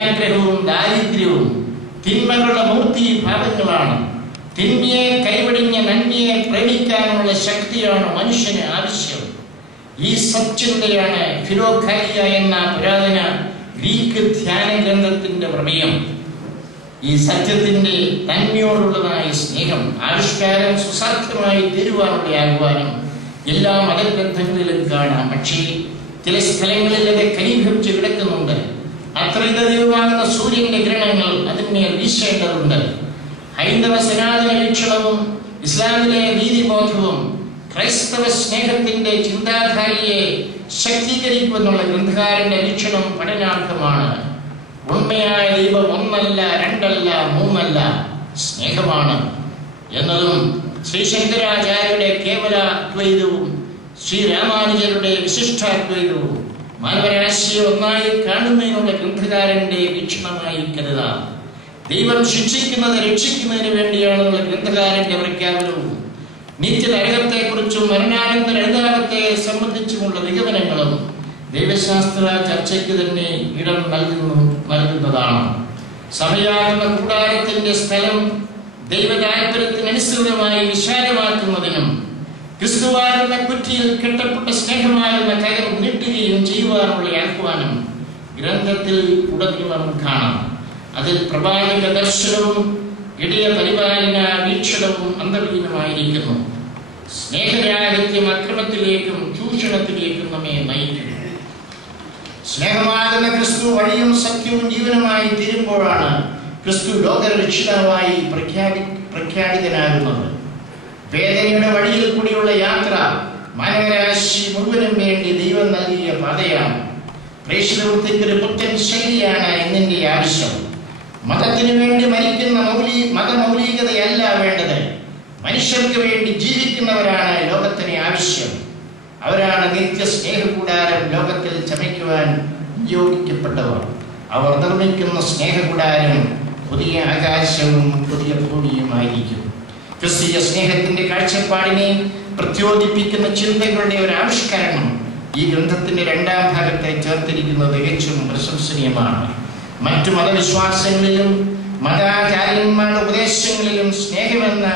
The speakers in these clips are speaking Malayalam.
ആഗ്രഹവും ദാരിദ്ര്യവും തിന്മകളുടെ മൂർത്തിഭാവങ്ങളാണ്. തിന്മയെ കൈവടിഞ്ഞ നന്മയെ പ്രേമിക്കാനുള്ള ശക്തിയാണ് മനുഷ്യന് ആവശ്യം. ഈ സച്ചിന്തയാണ് ഫിലോഖാലിയ എന്ന പുരാതന ഗ്രീക്ക് ധ്യാന ഗ്രന്ഥത്തിന്റെ പ്രമേയം. ഈ സത്യത്തിന്റെ നന്മയോടുള്ളതായ സ്നേഹം, ആവിഷ്കാരം സുസാധ്യമായി തീരുവാനുള്ള ആഹ്വാനം എല്ലാ മതഗ്രന്ഥങ്ങളിലും കാണാം. പക്ഷേ ചില സ്ഥലങ്ങളിൽ അത് ഘനീഭവിച്ച് കിടക്കുന്നുണ്ട്. അത്രയുമാകുന്ന സൂര്യന്റെ കിരണങ്ങൾ അതിന്മേൽ വീശേണ്ടതുണ്ട്. ഹൈന്ദവ സനാതന വീക്ഷണവും ഇസ്ലാമിലെ നീതിബോധവും ക്രൈസ്തവ സ്നേഹത്തിന്റെ ചിന്താധാരയെ ശക്തീകരിക്കുമെന്നുള്ള ഗ്രന്ഥകാരന്റെ വീക്ഷണം പഠനാർഹമാണ്. ഉണ്മയായ ദൈവം ഒന്നല്ല, രണ്ടല്ല, മൂന്നല്ല, സ്നേഹമാണ് എന്നതും ശ്രീ ശങ്കരാചാര്യരുടെ കേവലാദ്വൈതവും ശ്രീരാമാനുജരുടെ വിശിഷ്ടാദ്വൈതവും മാനവരാശിയെ ഒന്നായി കാണുന്നതിനുള്ള ഗ്രന്ഥകാരന്റെ വീക്ഷണമായി കരുതാം. ദൈവം ശിക്ഷിക്കുന്നത് രക്ഷിക്കുന്നതിന് വേണ്ടിയാണെന്നുള്ള ഗ്രന്ഥകാരന്റെ പ്രഖ്യാപനവും നിത്യനരകത്തെക്കുറിച്ചും മരണാനന്തര അനുതാപത്തെ സംബന്ധിച്ചുമുള്ള നിഗമനങ്ങളും ദൈവശാസ്ത്ര ചർച്ചയ്ക്ക് തന്നെ ഇടം നൽകുന്നതാണ്. സഭയാകുന്ന കൂടാരത്തിന്റെ സ്ഥലം ദൈവതാൽപര്യത്തിനനുസൃതമായി വിശാലമാക്കുന്നതിനും ക്രിസ്തുവാകുന്ന കുറ്റിയിൽ കെട്ടപ്പെട്ട സ്നേഹമാകുന്ന കയർ നീട്ടുകയും ചെയ്യുവാനുള്ള ആഹ്വാനം ഗ്രന്ഥത്തിൽ ഉടനീളം കാണാം. അതിൽ പ്രവാചക ദർശനവും ഇടയ പരിപാലന വീക്ഷണവും അന്തർലീനമായിരിക്കുന്നു. സ്നേഹരാഹിത്യം അക്രമത്തിലേക്കും ചൂഷണത്തിലേക്കും നമ്മെ നയിക്കുന്നു. സ്നേഹമാകുന്ന ക്രിസ്തു വഴിയും സത്യവും ജീവനുമായി തീരുമ്പോഴാണ് ക്രിസ്തു ലോകരക്ഷിതാവായി പ്രഖ്യാപിതനാകുന്നത്. വേദനയുടെ വഴിയിൽ കൂടിയുള്ള യാത്ര മാനവരാശി മുഴുവനും വേണ്ടി ദൈവം നൽകിയ പാതയാണ്. പ്രേക്ഷിതവൃത്തിക്ക് ഒരു പുത്തൻ ശൈലിയാണ് ഇന്നിന്റെ ആവശ്യം. മതത്തിനു വേണ്ടി മരിക്കുന്ന മതമൗലികതയല്ല വേണ്ടത്. മനുഷ്യർക്ക് വേണ്ടി ജീവിക്കുന്നവരാണ് ലോകത്തിന് ആവശ്യം. അവരാണ് നിത്യ സ്നേഹകൂടാരം ലോകത്തിൽ ചമയ്ക്കുവാൻ നിയോഗിക്കപ്പെട്ടവർ. അവർ നിർമ്മിക്കുന്ന സ്നേഹകൂടാരം പുതിയ ആകാശവും പുതിയ ഭൂമിയുമായിരിക്കും. ക്രിസ്തീയ സ്നേഹത്തിന്റെ കാഴ്ചപ്പാടിനെ പ്രചോദിപ്പിക്കുന്ന ചിന്തകളുടെ ഒരു ആവിഷ്കരണം ഈ ഗ്രന്ഥത്തിന്റെ രണ്ടാം ഭാഗത്തെ ചേർത്തിരിക്കുന്നത് തികച്ചും പ്രശംസനീയമാണ്. മറ്റു മതവിശ്വാസങ്ങളിലും മതാചാര്യന്മാരുടെ ഉപദേശങ്ങളിലും സ്നേഹമെന്ന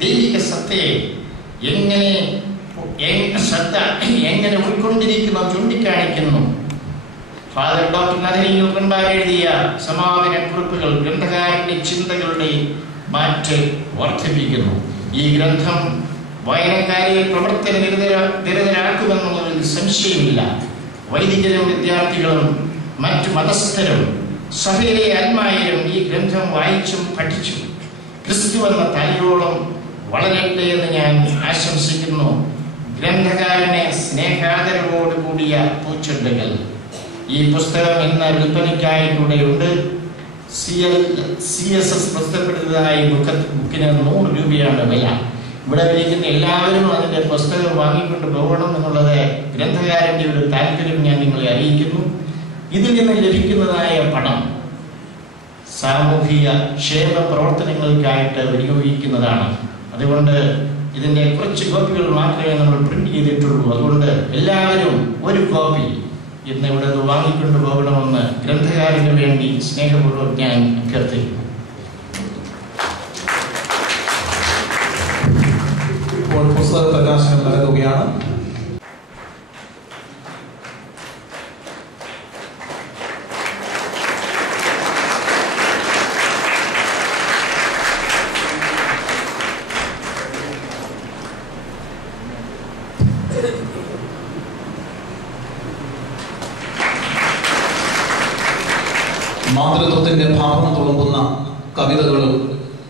ദൈവിക സത്തയെ എങ്ങനെ ഉൾക്കൊണ്ടിരിക്കുന്നു ചൂണ്ടിക്കാണിക്കുന്നു. ഫാദർ ഡോക്ടർ നദനിൽ കുൻബാർ എഴുതിയ സമാപന കുറിപ്പുകൾ ഗ്രന്ഥകാരന്റെ ചിന്തകളുടെ മാറ്റ് വർദ്ധിപ്പിക്കുന്നു. ഈ ഗ്രന്ഥം വായനക്കാരെ പ്രവർത്തന നിരതരാക്കുമെന്നുള്ളതിൽ സംശയമില്ല. വൈദികരും വിദ്യാർത്ഥികളും മറ്റു മതസ്ഥരും സഭയിലെ ആത്മായരും ഈ ഗ്രന്ഥം വായിച്ചും പഠിച്ചും ക്രിസ്തു എന്ന തലയോളം വളരട്ടെ എന്ന് ഞാൻ ആശംസിക്കുന്നു. ഗ്രന്ഥകാരനെ സ്നേഹാദരവോടുകൂടിയ പൂച്ചെണ്ടുകൾ. ഈ പുസ്തകം ഇന്ന് വിൽപ്പനയ്ക്കായിട്ടുണ്ട്. CSS പ്രസിദ്ധപ്പെടുത്തിയതായി ബുക്കിന് 100 രൂപയാണ് വില. ഇവിടെ ഇരിക്കുന്ന എല്ലാവരും അതിന്റെ പുസ്തകം വാങ്ങിക്കൊണ്ട് പോകണം എന്നുള്ളത് ഗ്രന്ഥകാരന്റെ ഒരു താല്പര്യം ഞാൻ നിങ്ങളെ അറിയിക്കുന്നു. ഇതിൽ നിന്ന് ലഭിക്കുന്നതായ പണം സാമൂഹിക ക്ഷേമ പ്രവർത്തനങ്ങൾക്കായിട്ട് വിനിയോഗിക്കുന്നതാണ്. അതുകൊണ്ട് ഇതിന്റെ കുറച്ച് കോപ്പികൾ മാത്രമേ നമ്മൾ പ്രിന്റ് ചെയ്തിട്ടുള്ളൂ. അതുകൊണ്ട് എല്ലാവരും ഒരു കോപ്പി ഇന്ന് ഇവിടെ വാങ്ങിക്കൊണ്ട് പോകണമെന്ന് ഗ്രന്ഥകാരന് വേണ്ടി സ്നേഹപൂർവ്വം ഞാൻ അഭ്യർത്ഥിക്കുന്നു. ഇപ്പോൾ പുസ്തക പ്രകാശനം നടക്കുകയാണ്. മാതൃത്വത്തിന്റെ ഭാവം തുളുമ്പുന്ന കവിതകളും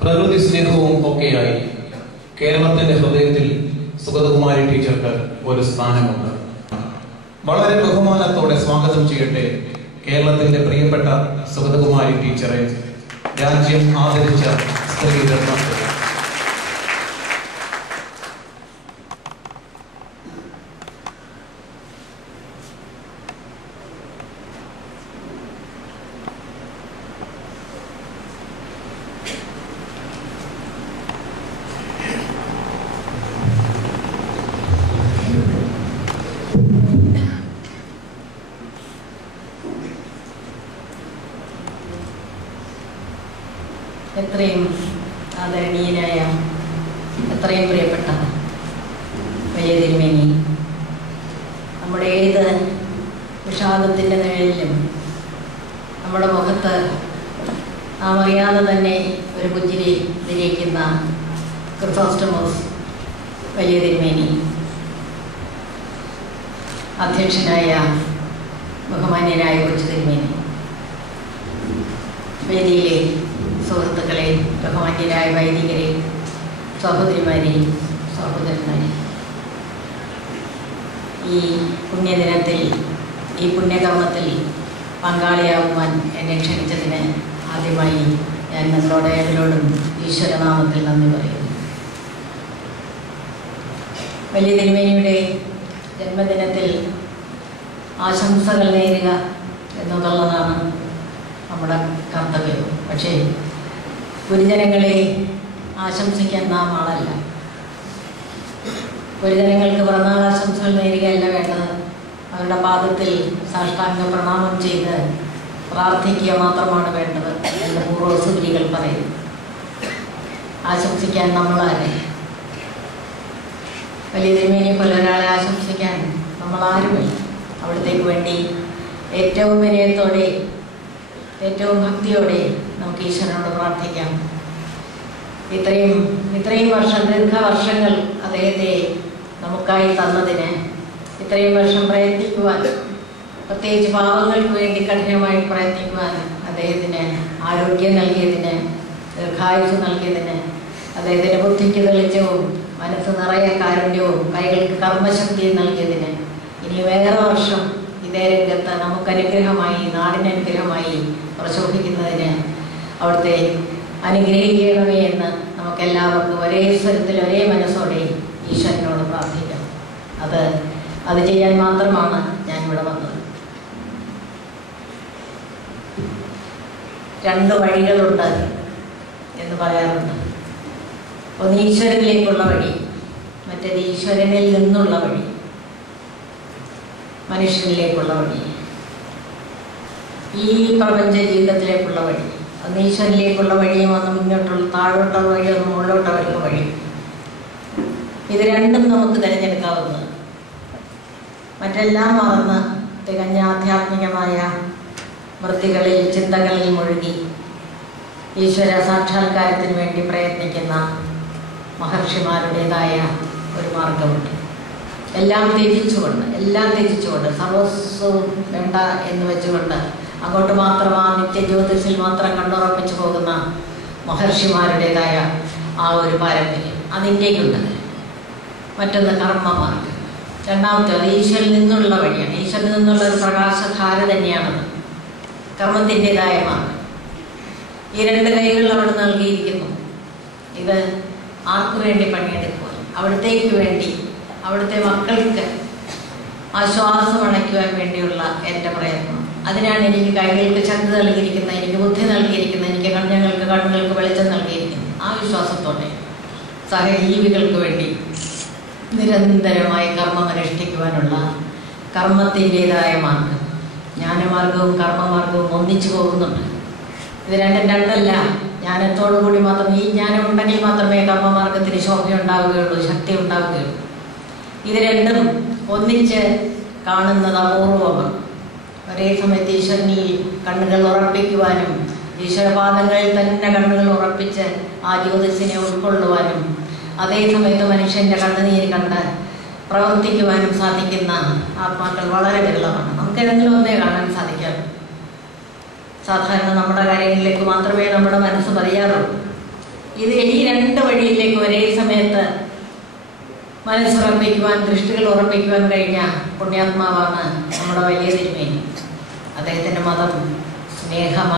പ്രകൃതി സ്നേഹവും ഒക്കെയായി കേരളത്തിന്റെ ഹൃദയത്തിൽ സുഗതകുമാരി ടീച്ചർക്ക് ഒരു സ്ഥാനമുണ്ട്. വളരെ ബഹുമാനത്തോടെ സ്വാഗതം ചെയ്യട്ടെ കേരളത്തിന്റെ പ്രിയപ്പെട്ട സുഗതകുമാരി ടീച്ചറെ, രാജ്യം ആദരിച്ച സ്ത്രീരത്നം. എത്രയും ആദരണീയനായ, എത്രയും പ്രിയപ്പെട്ട വലിയ തിരുമേനി, നമ്മുടെ ഏത് വിഷാദത്തിൻ്റെ നിഴലിലും നമ്മുടെ മുഖത്ത് നാം അറിയാതെ തന്നെ ഒരു പുഞ്ചിരി വിരിയിക്കുന്ന ക്രിസോസ്റ്റമോസ് വലിയ തിരുമേനി, അധ്യക്ഷനായ ബഹുമാന്യനായ കൊച്ചു തിരുമേനി, വേദിയിലെ സുഹൃത്തുക്കളെ, ബഹുമാന്യരായ വൈദികരെ, സഹോദരിമാരെ, സഹോദരന്മാരെ, ഈ പുണ്യദിനത്തിൽ, ഈ പുണ്യകർമ്മത്തിൽ പങ്കാളിയാകുവാൻ എന്നെ ക്ഷണിച്ചതിന് ആദ്യമായി ഞാൻ നിങ്ങളോട് ഏവരോടും ഈശ്വരനാമത്തിൽ നന്ദി പറയുന്നു. വലിയ തിരുമേനിയുടെ ജന്മദിനത്തിൽ ആശംസകൾ നേരുക എന്നുള്ളതാണ് നമ്മുടെ കർത്തവ്യം. പക്ഷേ ഗുരുജനങ്ങളെ ആശംസിക്കാൻ നാം ആളല്ല. ഗുരുജനങ്ങൾക്ക് പിറന്നാളാശംസകൾ നേരുകയല്ല വേണ്ടത്, അവരുടെ പാദത്തിൽ സാഷ്ടാംഗ പ്രണാമം ചെയ്ത് പ്രാർത്ഥിക്കുക മാത്രമാണ് വേണ്ടത് എന്ന് പൂർവ്വസൂരികൾ പറയുന്നു. ആശംസിക്കാൻ നമ്മളാരെ? വലിയ തിരുമേനിയെ പോലെ ഒരാളെ ആശംസിക്കാൻ നമ്മളാരുമില്ല. അവിടത്തേക്ക് വേണ്ടി ഏറ്റവും വിനയത്തോടെ, ഏറ്റവും ഭക്തിയോടെ നമുക്ക് ഈശ്വരനോട് പ്രാർത്ഥിക്കാം. ഇത്രയും വർഷം, ദീർഘവർഷങ്ങൾ അദ്ദേഹത്തെ നമുക്കായി തന്നതിന്, ഇത്രയും വർഷം പ്രയത്നിക്കുവാൻ, പ്രത്യേകിച്ച് പാവങ്ങൾക്ക് വേണ്ടി കഠിനമായി പ്രയത്നിക്കുവാൻ അദ്ദേഹത്തിന് ആരോഗ്യം നൽകിയതിന്, ദീർഘായുസ് നൽകിയതിന്, അദ്ദേഹത്തിൻ്റെ ബുദ്ധിക്ക് തെളിച്ചവും മനസ്സ് നിറയെ കാരുണ്യവും കൈകൾക്ക് കർമ്മശക്തിയും നൽകിയതിന്, ഇനി വേറെ വർഷം ഇതേ രംഗത്ത് നമുക്ക് അനുഗ്രഹമായി, നാടിന് അനുഗ്രഹമായി പ്രശോഭിക്കുന്നതിന് അവിടുത്തെ അനുഗ്രഹിക്കണമേ എന്ന് നമുക്കെല്ലാവർക്കും ഒരേ സ്വരത്തിൽ, ഒരേ മനസ്സോടെ ഈശ്വരനോട് പ്രാർത്ഥിക്കാം. അത് ചെയ്യാൻ മാത്രമാണ് ഞാൻ ഇവിടെ വന്നത്. 2 വഴികളുണ്ട് എന്ന് പറയാറുണ്ട്. ഒന്ന് ഈശ്വരനിലേക്കുള്ള വഴി, മറ്റേത് ഈശ്വരനിൽ നിന്നുള്ള വഴി, മനുഷ്യനിലേക്കുള്ള വഴി, ഈ പ്രപഞ്ച ജീവിതത്തിലേക്കുള്ള വഴി. ഒന്ന് ഈശ്വരനിലേക്കുള്ള വഴിയും, ഒന്ന് മുന്നോട്ടുള്ള താഴോട്ടുള്ള വഴി, ഒന്ന് മുകളിലോട്ടുള്ള വഴി. ഇത് രണ്ടും നമുക്ക് തിരഞ്ഞെടുക്കാവുന്നത്. മറ്റെല്ലാം മറന്ന് തികഞ്ഞ ആധ്യാത്മികമായ വൃത്തികളിൽ, ചിന്തകളിൽ മുഴുകി ഈശ്വര സാക്ഷാത്കാരത്തിന് വേണ്ടി പ്രയത്നിക്കുന്ന മഹർഷിമാരുടേതായ ഒരു മാർഗമുണ്ട്. എല്ലാം ത്യജിച്ചുകൊണ്ട് സർവസ്വവും വേണ്ട എന്ന് വെച്ചുകൊണ്ട് അങ്ങോട്ട് മാത്രം, ആ നിത്യജ്യോതിസിൽ മാത്രം കണ്ടുറപ്പിച്ചു പോകുന്ന മഹർഷിമാരുടേതായ ആ ഒരു പാരമ്പര്യം അതിൻ്റെയുണ്ട്. മറ്റൊന്ന് കർമ്മമാർഗം, രണ്ടാമത്തേത് ഈശ്വരിൽ നിന്നുള്ള വഴിയാണ്. ഈശ്വരിൽ നിന്നുള്ള ഒരു പ്രകാശധാര തന്നെയാണത്, കർമ്മത്തിൻ്റെതായ മാർഗം. ഈ 2 കൈകൾ അവിടെ നൽകിയിരിക്കുന്നു. ഇത് ആർക്കു വേണ്ടി പണിയെടുക്കുവാൻ? അവിടത്തേക്ക് വേണ്ടി, അവിടുത്തെ മക്കൾക്ക് ആശ്വാസം അണയ്ക്കുവാൻ വേണ്ടിയുള്ള എൻ്റെ പ്രയത്നം. അതിനാണ് എനിക്ക് കൈകൾക്ക് ശക്തി നൽകിയിരിക്കുന്നത്, എനിക്ക് ബുദ്ധി നൽകിയിരിക്കുന്നത്, എനിക്ക് കണ്ണുകൾക്ക് വെളിച്ചം നൽകിയിരിക്കുന്നത്. ആ വിശ്വാസത്തോടെ സഹജീവികൾക്ക് വേണ്ടി നിരന്തരമായി കർമ്മം അനുഷ്ഠിക്കുവാനുള്ള കർമ്മത്തിൻ്റെതായ മാർഗം, ജ്ഞാനമാർഗവും കർമ്മമാർഗവും ഒന്നിച്ചു പോകുന്നുണ്ട്. ഇത് രണ്ടല്ല. ജ്ഞാനത്തോടുകൂടി മാത്രം, ഈ ജ്ഞാനം ഉണ്ടെങ്കിൽ മാത്രമേ കർമ്മമാർഗത്തിന് ശോഭയുണ്ടാവുകയുള്ളൂ, ശക്തി ഉണ്ടാവുകയുള്ളൂ. ഇത് രണ്ടും ഒന്നിച്ച് കാണുന്നത് അപൂർവമാണ്. ഒരേ സമയത്ത് ഈശ്വരനിൽ കണ്ണുകൾ ഉറപ്പിക്കുവാനും, ഈശ്വരപാദങ്ങളിൽ തന്നെ കണ്ണുകൾ ഉറപ്പിച്ച് ആ ജ്യോതിസിനെ ഉൾക്കൊള്ളുവാനും, അതേ സമയത്ത് മനുഷ്യൻ്റെ കണ്ണുനീര് കണ്ട് പ്രവർത്തിക്കുവാനും സാധിക്കുന്ന ആത്മാക്കൾ വളരെ വിരളമാണ്. നമുക്ക് ഏതെങ്കിലും ഒന്നേ കാണാൻ സാധിക്കാറുള്ളൂ. സാധാരണ നമ്മുടെ കാര്യങ്ങളിലേക്ക് മാത്രമേ നമ്മുടെ മനസ്സ് പതിയാറുള്ളൂ. ഈ 2 വഴിയിലേക്ക് ഒരേ സമയത്ത് മനസ്സുറപ്പിക്കുവാൻ, ദൃഷ്ടികൾ ഉറപ്പിക്കുവാൻ കഴിഞ്ഞ പുണ്യാത്മാവാണ് നമ്മുടെ വലിയ തിരുമേനി. അദ്ദേഹത്തിൻ്റെ മതം സ്നേഹമാണ്.